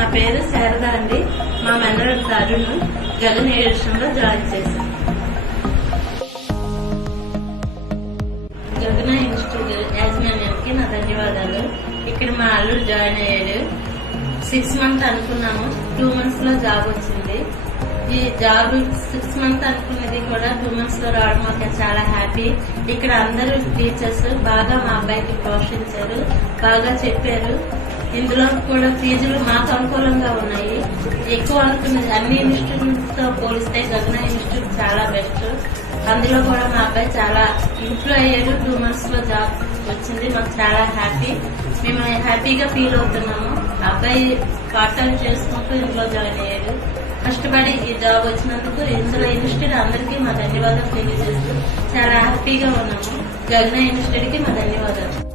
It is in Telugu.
నా పేరు శారద అండి. మా మేనల్లుడు తరుణ్ గగన్ ఎడిషన్ లో జాయిన్ చేశాను. గగన ఇన్స్టిట్యూట్ యాజమాన్యానికి నా ధన్యవాదాలు. ఇక్కడ మా అల్లుడు జాయిన్ అయ్యాడు. 6 months అనుకున్నాము, 2 months లో జాబ్ వచ్చింది. ఈ జాబ్ 6 months అనుకున్నది కూడా 2 months లో రావడం మాకు చాలా హ్యాపీ. ఇక్కడ అందరూ టీచర్స్ బాగా మా అబ్బాయికి ప్రోత్సహించారు, బాగా చెప్పారు. ఇందులో కూడా ఫీజులు మాకు అనుకూలంగా ఉన్నాయి. ఎక్కువ అనుకున్నది అన్ని ఇన్స్టిట్యూట్స్ తో పోలిస్తే గగన ఇన్స్టిట్యూట్ చాలా బెస్ట్. అందులో కూడా మా అబ్బాయి చాలా ఇంప్రూవ్ అయ్యాడు. 2 months లో జాబ్ వచ్చింది. మాకు చాలా హ్యాపీ. మేము హ్యాపీగా ఫీల్ అవుతున్నాము. అబ్బాయి పార్ట్ టైం చేసుకుంటూ ఇంట్లో జాయిన్ అయ్యాడు. కష్టపడి ఈ జాబ్ వచ్చినందుకు ఇందులో ఇన్స్టిట్యూట్ అందరికీ మా ధన్యవాదాలు తెలియజేస్తూ చాలా హ్యాపీగా ఉన్నాము. గగన ఇన్స్టిట్యూట్ కి మా ధన్యవాదాలు.